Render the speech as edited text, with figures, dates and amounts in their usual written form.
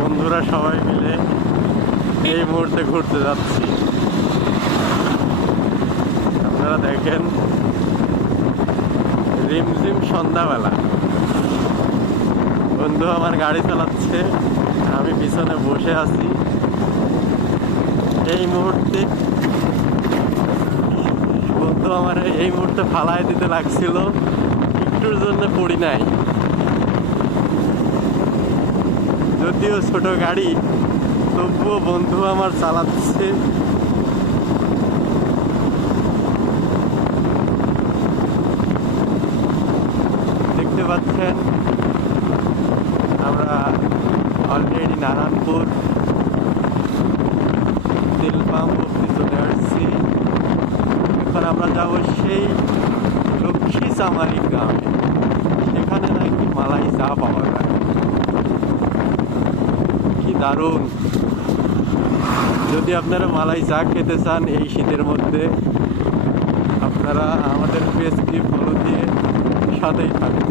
বন্ধুরা সবাই মিলে এই মুহূর্তে ঘুরতে যাচ্ছি। আপনারা দেখেন, রিমঝিম সন্ধ্যাবেলা। বন্ধু আমার গাড়ি চালাচ্ছে, আমি পিছনে বসে আছি। এই মুহূর্তে বন্ধু আমার এই মুহূর্তে ফালায় দিতে লাগছিল, একটুর জন্য পড়ি নাই। যদিও ছোট গাড়ি, তবুও বন্ধু আমার চালাচ্ছে। দেখতে পাচ্ছেন আমরা অলরেডি নারায়ণপুর তেল পাম্প অব্দি চলে আসছি। এখন আমরা যাবো সেই লক্ষ্মী চামারি গ্রামে, সেখানে নাকি মালাই চা পাওয়া যায়। কি দারুণ! যদি আপনারা মালাই চা খেতে চান এই শীতের মধ্যে, আপনারা আমাদের পেজটি ফলো দিয়ে সাথেই থাকুন।